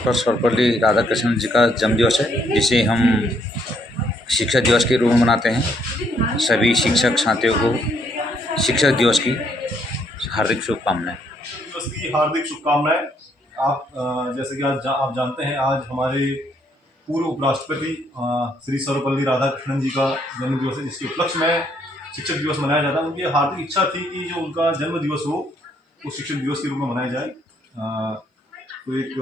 Doctor Sarvepalli Radhakrishnan जी का जन्मदिवस है, जिसे हम शिक्षक दिवस के रूप में मनाते हैं। सभी शिक्षक साथियों को शिक्षक दिवस की हार्दिक शुभकामनाएं। दिवस की हार्दिक शुभकामनाएं। आप जैसे कि आज आप जानते हैं, आज हमारे पूर्व उपराष्ट्रपति श्री सर्वपल्ली राधाकृष्णन जी का जन्म दिवस है, जिसके उपलक्ष्य में शिक्षक दिवस मनाया जाता है। उनकी हार्दिक इच्छा थी कि जो उनका जन्म दिवस हो वो शिक्षक दिवस के रूप में मनाया जाए। तो एक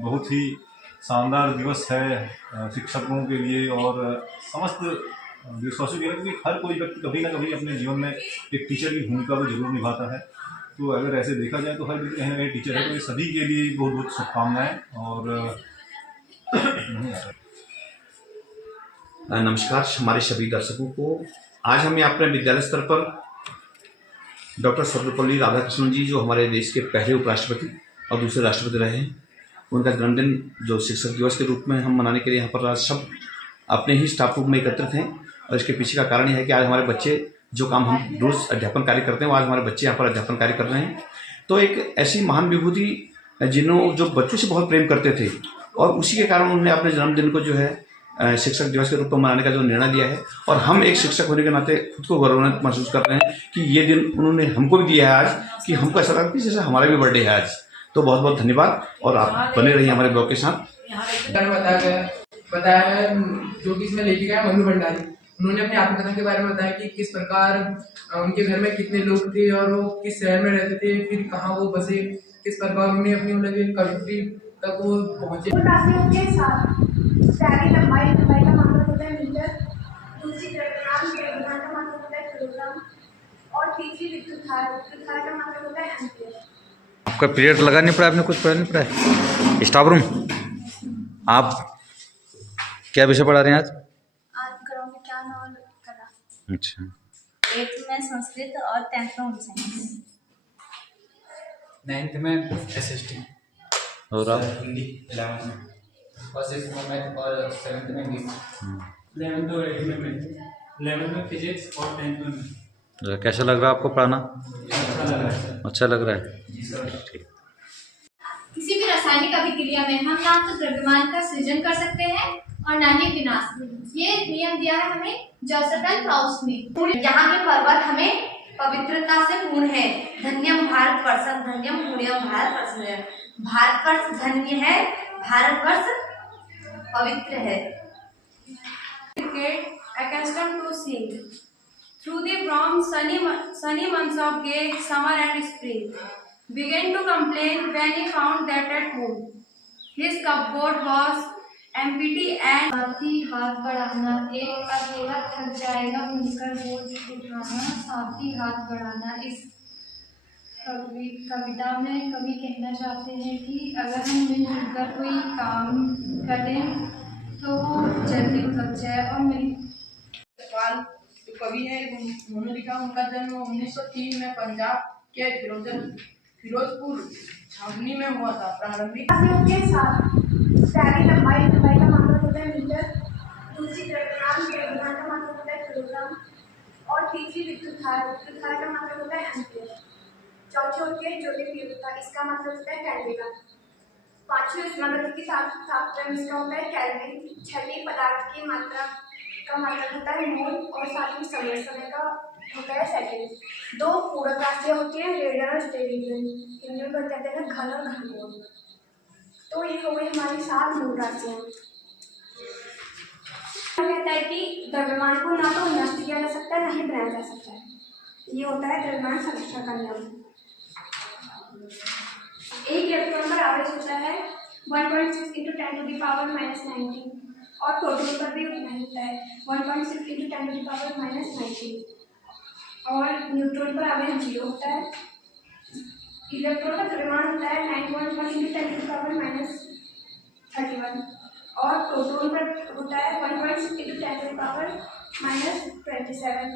बहुत ही शानदार दिवस है शिक्षकों के लिए और समस्त देशवासियों के लिए, क्योंकि हर कोई व्यक्ति कभी ना कभी अपने जीवन में एक टीचर की भूमिका को जरूर निभाता है। तो अगर ऐसे देखा जाए तो हर व्यक्ति कहीं ना कहीं टीचर है। तो ये सभी के लिए बहुत बहुत शुभकामनाएं। और नमस्कार हमारे सभी दर्शकों को। आज हमें अपने विद्यालय स्तर पर डॉक्टर सर्वपल्ली राधाकृष्णन जी, जो हमारे देश के पहले उपराष्ट्रपति और दूसरे राष्ट्रपति रहे हैं, उनका जन्मदिन जो शिक्षक दिवस के रूप में हम मनाने के लिए यहाँ पर आज सब अपने ही स्टाफ रूम में एकत्रित हैं। और इसके पीछे का कारण यह है कि आज हमारे बच्चे जो काम हम रोज़ अध्यापन कार्य करते हैं, वो आज हमारे बच्चे यहाँ पर अध्यापन कार्य कर रहे हैं। तो एक ऐसी महान विभूति जो बच्चों से बहुत प्रेम करते थे, और उसी के कारण उन्होंने अपने जन्मदिन को जो है शिक्षक दिवस के रूप में मनाने का जो निर्णय लिया है। और हम एक शिक्षक होने के नाते खुद को गौरवान्वित महसूस कर रहे हैं कि ये दिन उन्होंने हमको भी दिया है आज, कि हमको ऐसा लगता है जैसे हमारा भी बर्थडे है आज। तो बहुत बहुत धन्यवाद, और आप बने रहिए हमारे ब्लॉग के साथ। बताया है जो कि इसमें लेके गया मनु भंडारी। उन्होंने अपनी आत्मकथा के बारे में बताया कि किस प्रकार उनके घर में कितने लोग थे और वो किस शहर में रहते थे, फिर कहाँ वो बसे, किस प्रकार उन्होंने अपनी कवित्री तक वो पहुँचे। लंबाई का मात्रक होता है मीटर, दूसरी द्रव्यमान का मात्रक होता है किलोग्राम, और तीसरी विद्युत धारा का मात्रक होता है एम्पीयर। आपका पीरियड लगा नहीं पड़ा, आपने कुछ पढ़ा नहीं पड़ा? स्टाफ रूम आप क्या विषय पढ़ा रहे हैं आज? गणों विज्ञान और कला। अच्छा, 8th में संस्कृत और 10th में होम साइंस। 9th में SST और आप? हिंदी 11th में, और 6th में मैथ और 7th में इंग्लिश। 11th और 8th में मैथ, 11th में फिजिक्स और 10th में मैथ। कैसा लग रहा है आपको पढ़ाना? अच्छा लग रहा है सर। अच्छा लग रहा है जी सर। ठीक। किसी भी रासायनिक अभिक्रिया में हम ना तो द्रव्यमान का सृजन कर सकते हैं और ना ही विनाश। ये नियम दिया है हमें जोसेफ प्राउस ने। यहाँ के पर्वत हमें पवित्रता से पूर्ण है। धन्यम भारतवर्षम धन्यम पुण्यम भारतवर्ष। भारतवर्ष धन्य है, भारतवर्ष पवित्र है। Accustomed to sing through the warm sunny months of gay summer and spring, began to complain when he found that at home his cupboard was empty and हाथ बढ़ाना, एक अकेला थक जाएगा मिलकर बोझ उठाना, साथी हाथ बढ़ाना। इस कविता में कवि कहना चाहते हैं कि अगर हम मिलजुल कर कोई काम करें तो जल्दी थक जाए। और जो कवि है उन्होंने लिखा, उनका जन्म 1903 में पंजाब के फिरोजपुर छावनी में हुआ था। प्रारंभिक के साथ लंबाई का मात्रक होता है मीटर, दूसरी द्रव्यमान का मात्रक होता है किलोग्राम, और तीसरी विद्युत धारा का मात्रक होता है एम्पीयर। चौथी होती है ज्योतिर्तीव्रता, इसका मतलब होता है केल्विन। पांचवी उष्मागतिकी की तापक्रम, इसका होता है केल्विन। छठी पदार्थ की मात्रा का मात्रक होता है मोल, और सातवीं समय का होता है सेकंड। दो पूरक राशियाँ होती हैं रेडियन और स्टेरेडियन, इन्हें कहते हैं घन और घनकोण। तो ये हो गई हमारी 7 मूल राशियाँ। कहता है कि द्रव्यमान को ना तो नष्ट किया जा सकता है ना ही बनाया जा सकता है। ये होता है द्रव्यमान संरक्षण का नियम। एक इलेक्ट्रॉन पर आवेश होता है 1.6 × 10⁻⁻⁹, और प्रोटॉन पर भी उतना ही होता है 1.6 × 10⁻⁻⁹। और न्यूट्रॉन पर आवेश 0 होता है। इलेक्ट्रॉन का द्रव्यमान होता है 9.1 × 10⁻31, और प्रोटॉन पर होता है 1.6 × 10⁻27,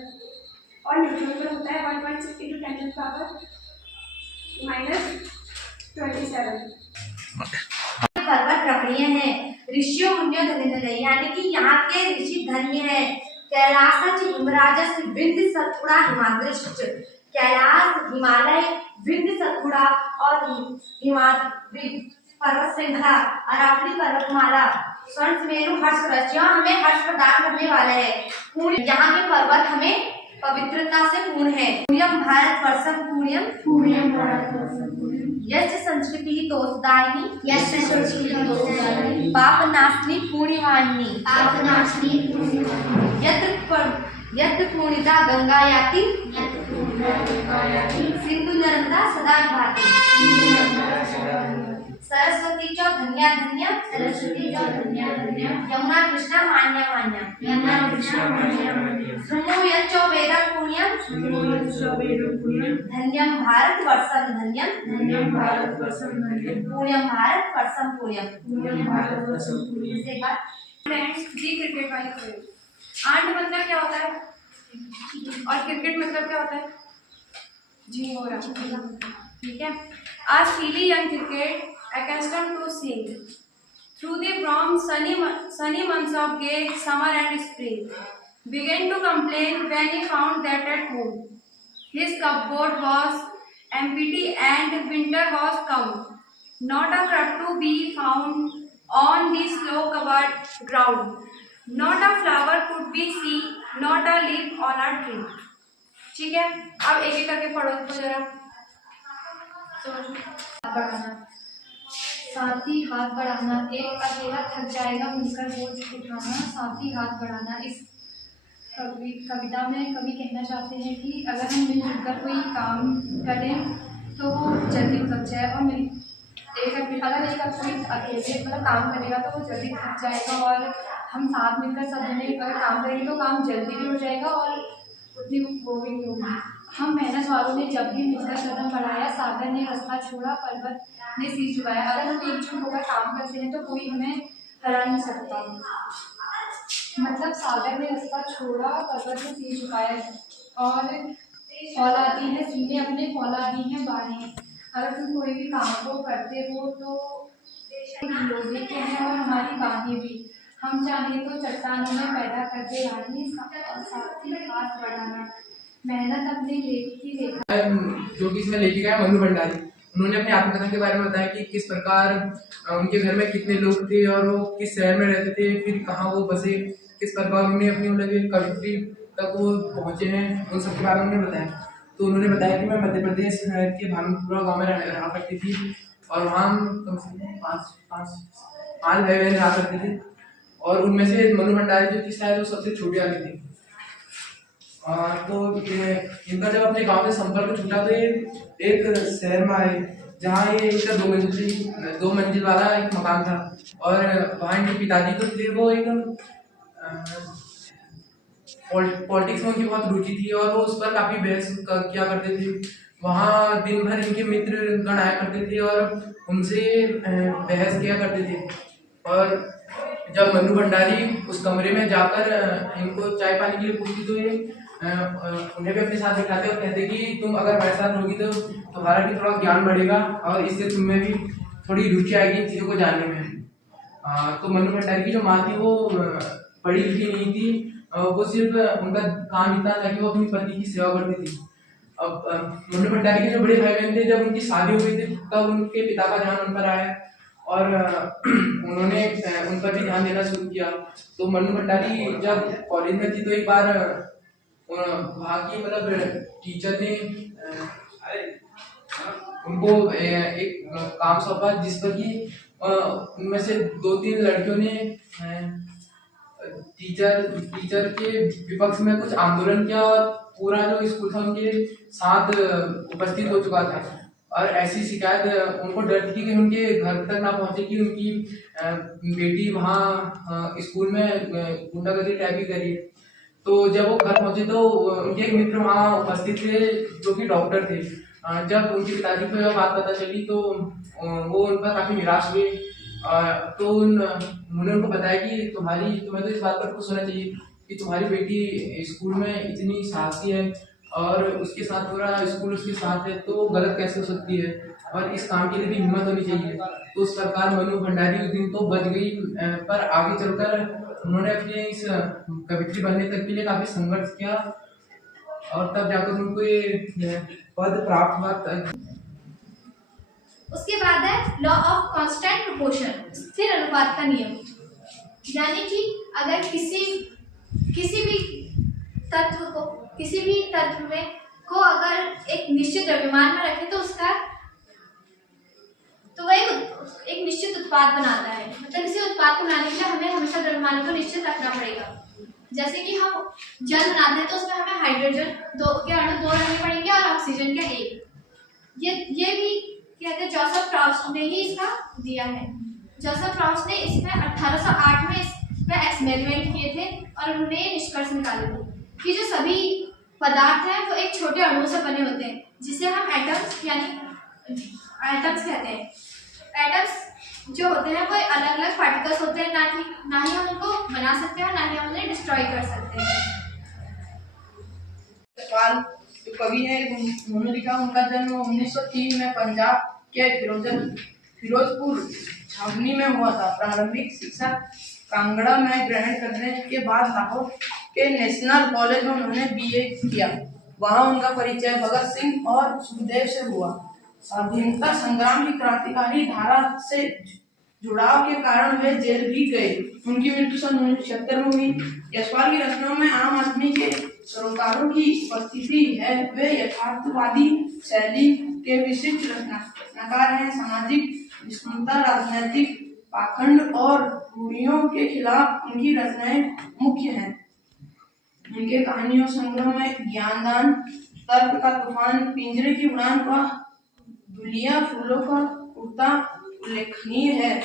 और न्यूट्रॉन पर होता है 1.6 × 10⁻27। पर्वत रमणीय है, ऋषियों मुनियों धन्य, यानी कि यहाँ के ऋषि धन्य है। कैलाश हिमराजस विंध्य सतपुड़ा हिमाद्रिश्च। कैलाश हिमालय, विंध्य सतपुड़ा और हिमाद्री पर्वत श्रृंखला और आखिरी पर्वतमाला स्वर्ण मेरु हर्ष कवच हमें हर्ष प्रदान करने वाला है। पूर्ण यहाँ के पर्वत हमें पवित्रता से पूर्ण है। पूर्यम भारत वर्षम पूर्यम यश संस्कृति दोषदायिनी पाप नाशनी पुण्यवाहिनी यत्र पूर्णिता गंगा याति सिंधु नर्मदा सदा भाति सरस्वती च धन्या धन्या यमुना कृष्णा मान्या शृणु यच्च वेदं पुण्यं धन्यं भारत वर्षं धन्यं पुण्यं भारत वर्षं पुण्यम। फ्रेंड्स जी क्रिकेट वाली खेल आंट मतलब क्या होता है और क्रिकेट मतलब क्या होता है? जी हो रहा ठीक है। आज silly young cricket accustomed to sing through the warm sunny months of gay summer and spring began to complain when he found that at home his cupboard was empty and winter was come, not a crop to be found on the slow covered ground, not a flower could be seen, not a leaf on a tree। ठीक है, अब एक एक करके पढ़ो तो जरा। साथी हाथ बढ़ाना, एक अकेला थक जाएगा मिलकर बोझ उठाना, साथी हाथ बढ़ाना। इस कविता में कवि कहना चाहते हैं कि अगर हम मिलकर कोई काम करें तो वो जल्दी थक जाए और अगर एक कोई अकेले काम करेगा तो वो जल्दी थक जाएगा और हम साथ मिलकर सब जने अगर काम करेंगे तो काम जल्दी भी हो जाएगा और उतनी वो भी नहीं होगी। हम मेहनत वालों ने जब भी मिलकर कदम बढ़ाया, सागर ने रास्ता छोड़ा, पर्वत ने शीश झुकाया। अगर हम एकजुट होकर काम करते हैं तो कोई हमें हरा नहीं सकता। मतलब सागर ने रास्ता छोड़ा, पर्वत ने शीश झुकाया और फौलादी है सीने अपने, फौलादी हैं बाहें। अगर तुम कोई भी काम को करते हो तो लोहे के हैं और हमारी बाहें भी। हम चाहें तो चट्टानों में पैदा करते रानी, साथी हाथ बढ़ाना। मेहनत अपने लेख की रेखा जो कि इसमें लेखिका है मनु भंडारी। उन्होंने अपने आत्मकथन के बारे में बताया कि किस प्रकार उनके घर में कितने लोग थे और वो किस शहर में रहते थे, फिर कहाँ वो बसे, किस प्रकार उन्होंने अपनी कवित्री तक वो पहुँचे हैं, उन सब के बारे में उन्होंने बताया। तो उन्होंने बताया कि मैं मध्य प्रदेश के भानुपुरा गाँव में रहा करती थी और वहाँ कम से कम पाँच भाई बहन रहा करते थे और उनमें से मनु भंडारी जो थी शायद वो सबसे छोटी वाली थी। तो इनका जब अपने गांव से संपर्क छूटा तो ये एक शहर में आए जहाँ ये इनका 2 मंजिल वाला एक मकान था और वहाँ इनके पिताजी तो थे वो एक पॉलिटिक्स में उनकी बहुत रुचि थी और वो उस पर काफ़ी बहस किया करते थे। वहाँ दिन भर इनके मित्र गण आया करते थे और उनसे बहस किया करते थे। और जब मनु भंडारी उस कमरे में जाकर इनको चाय पानी के लिए पूछती तो ये उन्हें भी अपने साथ बिठाते और कहते कि तुम अगर हमारे साथ रहोगी तो तुम्हारा भी थोड़ा ज्ञान बढ़ेगा और इससे तुम्हें भी थोड़ी रुचि आएगी इन चीज़ों को जानने में। तो मनु भंडारी की जो माँ थी वो पढ़ी लिखी नहीं थी, वो सिर्फ उनका काम इतना था कि वो अपनी पति की सेवा करती थी। अब मनु भंडारी के जो बड़े भाई बहन थे, जब उनकी शादी हो गई थी तब उनके पिता का ध्यान उन पर आया और उन्होंने उन पर भी ध्यान देना शुरू किया। तो मनु भंडारी जब कॉलेज में थी तो एक बार वहाँ की टीचर ने उनको एक काम सौंपा जिस पर कि उनमें से 2-3 लड़कियों ने टीचर के विपक्ष में कुछ आंदोलन किया और पूरा जो स्कूल था उनके साथ उपस्थित हो चुका था। और ऐसी शिकायत उनको डर थी कि उनके घर तक ना पहुंचे कि उनकी बेटी वहाँ स्कूल में गुंडागर्दी टाइप की करी। तो जब वो घर पहुंचे तो उनके एक मित्र वहाँ उपस्थित थे जो कि डॉक्टर थे। जब उनके पिताजी को यह बात पता चली तो वो उन पर काफ़ी निराश हुए। तो उन्होंने उनको बताया कि तुम्हें तो इस बात पर खुश होना चाहिए कि तुम्हारी बेटी स्कूल में इतनी साहसी है और उसके साथ पूरा स्कूल उसके साथ है, तो गलत कैसे हो सकती है और इस काम के लिए भी हिम्मत होनी चाहिए। तो उस प्रकार मनु भंडारी उस दिन तो बच गई, पर आगे चलकर उन्होंने अपने इस कवित्री बनने तक के लिए काफ़ी संघर्ष किया और तब जाकर उनको ये पद प्राप्त हुआ। उसके बाद है लॉ ऑफ कांस्टेंट प्रोपोर्शन, स्थिर अनुपात का नियम। यानी कि अगर किसी भी तत्व में को अगर एक निश्चित द्रव्यमान में रखें तो वह एक निश्चित उत्पाद बनाता है। मतलब किसी उत्पाद को बनाने के लिए हमें हमेशा द्रव्यमान को निश्चित रखना पड़ेगा। जैसे कि हम जल बनाते हैं तो उसमें हमें हाइड्रोजन के अणु 2 रखने पड़ेंगे और ऑक्सीजन के 1। ये भी कहते हैं जोसेफ प्रॉस्ट ने ही इसका दिया है। जोसेफ प्रॉस्ट ने इसमें 1808 में इस पे एक्सपेरिमेंट किए थे और उन्होंने ये निष्कर्ष निकाले थे कि जो सभी पदार्थ हैं वो एक छोटे अणुओं से बने होते हैं, जिसे हम एटम्स कहते हैं। एटम्स जो होते हैं वो अलग अलग पार्टिकल्स होते हैं, ना ही हम उनको बना सकते हैं और ना ही हम उन्हें डिस्ट्रॉय कर सकते हैं। जो कवि है उन्होंने लिखा, उनका जन्म 1903 में पंजाब के फिरोजपुर छावनी में हुआ था। प्रारंभिक शिक्षा कांगड़ा में ग्रहण करने के बाद लाहौर के नेशनल कॉलेज में उन्होंने BA किया। वहां उनका परिचय भगत सिंह और सुखदेव से हुआ। स्वाधीनता संग्राम की क्रांतिकारी धारा से जुड़ाव के कारण वे जेल भी गए। उनकी मृत्यु सन 1976 में हुई। यशपाल की रचनाओं में आम आदमी के सरोकारों की उपस्थिति है। वे यथार्थवादी शैली के विशिष्ट रचनाकार हैं। सामाजिक विषमता, राजनैतिक पाखंड और रूढ़ियों के खिलाफ उनकी रचनाएं मुख्य हैं। उनके कहानियों संग्रह में ज्ञानदान, तर्क का तूफान, पिंजरे की उड़ान का दुलिया, फूलों का उड़ता उल्लेखनीय है।